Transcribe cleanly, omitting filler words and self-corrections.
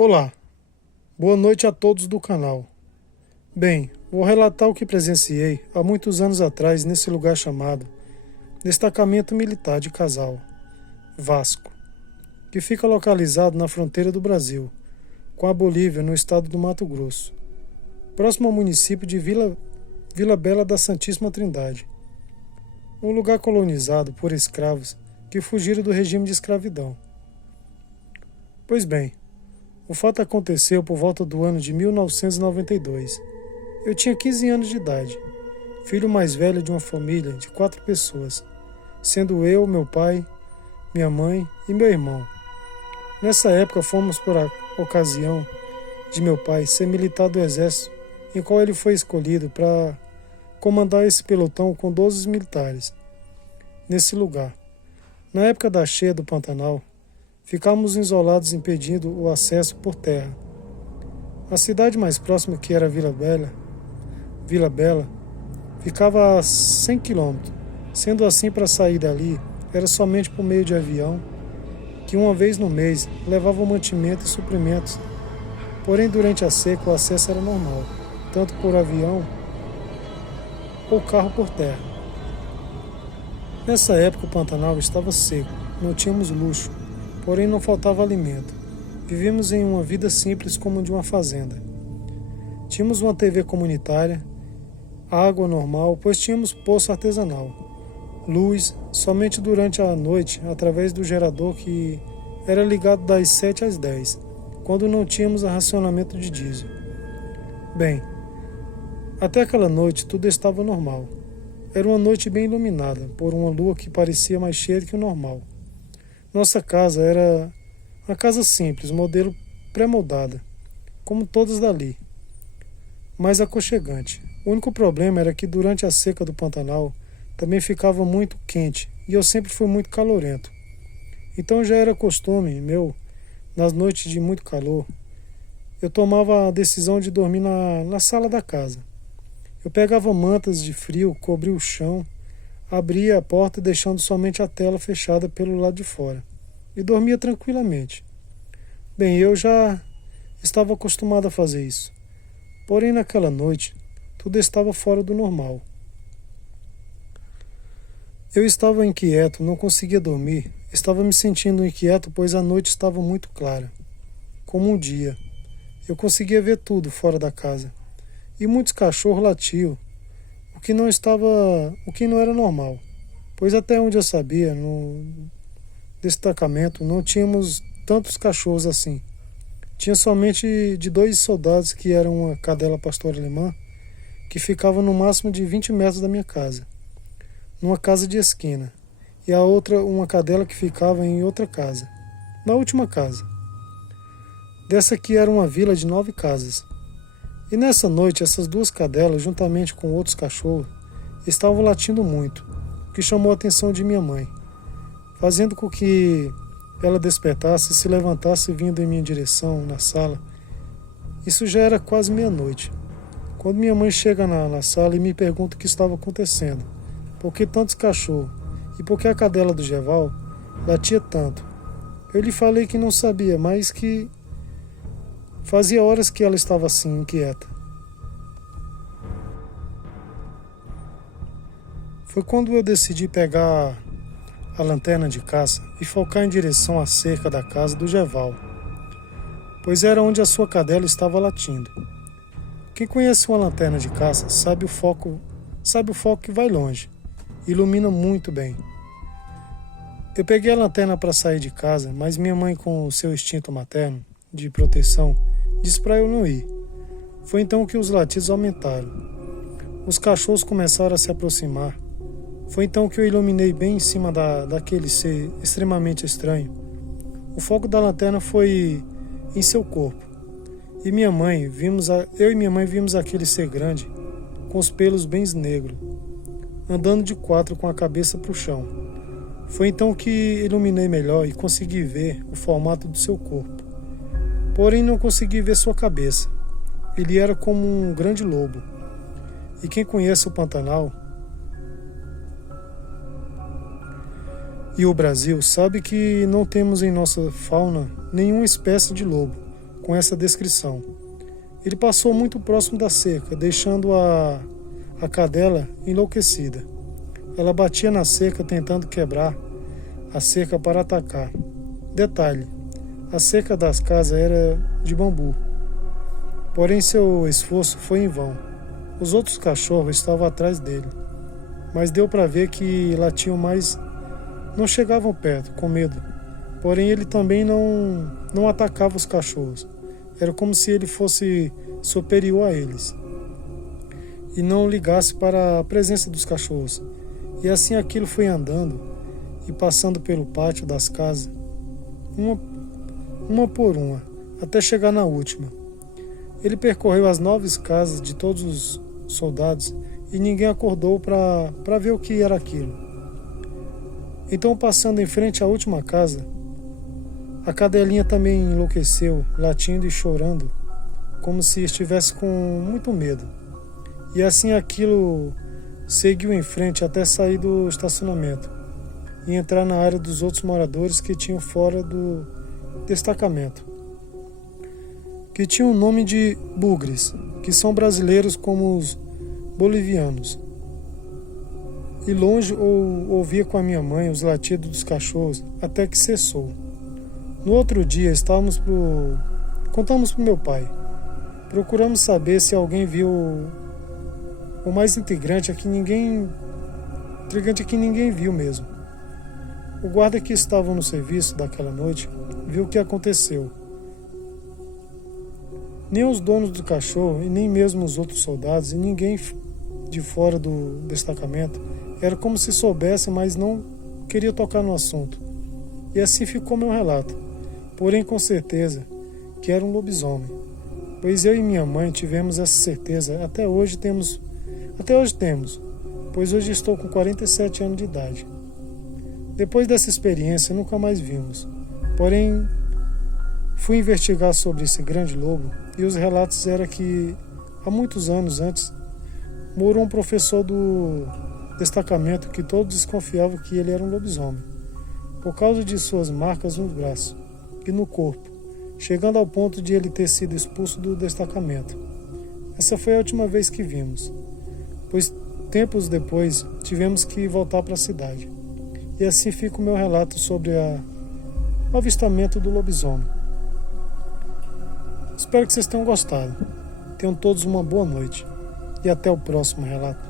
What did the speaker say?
Olá, boa noite a todos do canal. Bem, vou relatar o que presenciei há muitos anos atrás nesse lugar chamado Destacamento Militar de Casal, Vasco, que fica localizado na fronteira do Brasil, com a Bolívia, no estado do Mato Grosso, próximo ao município de Vila Bela da Santíssima Trindade, um lugar colonizado por escravos que fugiram do regime de escravidão. Pois bem, o fato aconteceu por volta do ano de 1992. Eu tinha 15 anos de idade, filho mais velho de uma família de 4 pessoas, sendo eu, meu pai, minha mãe e meu irmão. Nessa época fomos por a ocasião de meu pai ser militar do exército, em qual ele foi escolhido para comandar esse pelotão com 12 militares. Nesse lugar, na época da cheia do Pantanal, ficamos isolados impedindo o acesso por terra. A cidade mais próxima, que era Vila Bela, ficava a 100 quilômetros. Sendo assim, para sair dali, era somente por meio de avião, que uma vez no mês levava mantimento e suprimentos. Porém, durante a seca, o acesso era normal, tanto por avião ou carro por terra. Nessa época, o Pantanal estava seco, não tínhamos luxo, porém não faltava alimento. Vivíamos em uma vida simples como de uma fazenda. Tínhamos uma TV comunitária, água normal, pois tínhamos poço artesanal, luz somente durante a noite através do gerador que era ligado das 7 às 10, quando não tínhamos racionamento de diesel. Bem, até aquela noite tudo estava normal. Era uma noite bem iluminada por uma lua que parecia mais cheia que o normal. Nossa casa era uma casa simples, modelo pré-moldada, como todas dali, mas aconchegante. O único problema era que durante a seca do Pantanal também ficava muito quente e eu sempre fui muito calorento. Então já era costume meu, nas noites de muito calor, eu tomava a decisão de dormir na sala da casa. Eu pegava mantas de frio, cobria o chão, abria a porta deixando somente a tela fechada pelo lado de fora e dormia tranquilamente. Bem, eu já estava acostumado a fazer isso. Porém, naquela noite, tudo estava fora do normal. Eu estava inquieto, não conseguia dormir. Estava me sentindo inquieto, pois a noite estava muito clara, como um dia. Eu conseguia ver tudo fora da casa. E muitos cachorros latiam, o que não era normal, pois até onde eu sabia, no destacamento, não tínhamos tantos cachorros assim. Tinha somente de 2 soldados, que eram uma cadela pastor alemã, que ficava no máximo de 20 metros da minha casa, numa casa de esquina, e a outra uma cadela que ficava em outra casa, na última casa. Dessa aqui era uma vila de 9 casas. E nessa noite, essas 2 cadelas, juntamente com outros cachorros, estavam latindo muito, o que chamou a atenção de minha mãe, fazendo com que ela despertasse e se levantasse vindo em minha direção na sala. Isso já era quase meia-noite, quando minha mãe chega na sala e me pergunta o que estava acontecendo, por que tantos cachorros e por que a cadela do Geval latia tanto. Eu lhe falei que não sabia, mas que fazia horas que ela estava assim, inquieta. Foi quando eu decidi pegar a lanterna de caça e focar em direção à cerca da casa do Geval, pois era onde a sua cadela estava latindo. Quem conhece uma lanterna de caça sabe o foco que vai longe, ilumina muito bem. Eu peguei a lanterna para sair de casa, mas minha mãe, com o seu instinto materno de proteção, disse para eu não ir. Foi então que os latidos aumentaram. Os cachorros começaram a se aproximar. Foi então que eu iluminei bem em cima daquele ser extremamente estranho. O foco da lanterna foi em seu corpo. E eu e minha mãe vimos aquele ser grande, com os pelos bem negros, andando de 4 com a cabeça para o chão. Foi então que iluminei melhor e consegui ver o formato do seu corpo. Porém, não consegui ver sua cabeça. Ele era como um grande lobo. E quem conhece o Pantanal e o Brasil sabe que não temos em nossa fauna nenhuma espécie de lobo com essa descrição. Ele passou muito próximo da cerca, deixando a cadela enlouquecida. Ela batia na cerca tentando quebrar a cerca para atacar. Detalhe: a cerca das casas era de bambu. Porém, seu esforço foi em vão. Os outros cachorros estavam atrás dele, mas deu para ver que latiam, mas não chegavam perto, com medo. Porém, ele também não atacava os cachorros. Era como se ele fosse superior a eles e não ligasse para a presença dos cachorros. E assim aquilo foi andando e passando pelo pátio das casas, uma por uma, até chegar na última. Ele percorreu as 9 casas de todos os soldados e ninguém acordou para ver o que era aquilo. Então, passando em frente à última casa, a cadelinha também enlouqueceu, latindo e chorando, como se estivesse com muito medo. E assim aquilo seguiu em frente até sair do estacionamento e entrar na área dos outros moradores que tinham fora do destacamento, que tinham o nome de bugres, que são brasileiros como os bolivianos. E longe ouvia com a minha mãe os latidos dos cachorros até que cessou. No outro dia contamos para meu pai. Procuramos saber se alguém viu o mais intrigante é que ninguém viu mesmo. O guarda que estava no serviço daquela noite viu o que aconteceu. Nem os donos do cachorro e nem mesmo os outros soldados e ninguém de fora do destacamento era como se soubesse, mas não queria tocar no assunto. E assim ficou meu relato. Porém, com certeza que era um lobisomem, pois eu e minha mãe tivemos essa certeza. Até hoje temos, pois hoje estou com 47 anos de idade. Depois dessa experiência, nunca mais vimos. Porém, fui investigar sobre esse grande lobo e os relatos eram que, há muitos anos antes, morou um professor do destacamento que todos desconfiavam que ele era um lobisomem, por causa de suas marcas nos braços e no corpo, chegando ao ponto de ele ter sido expulso do destacamento. Essa foi a última vez que vimos, pois tempos depois tivemos que voltar para a cidade. E assim fica o meu relato sobre o avistamento do lobisomem. Espero que vocês tenham gostado. Tenham todos uma boa noite e até o próximo relato.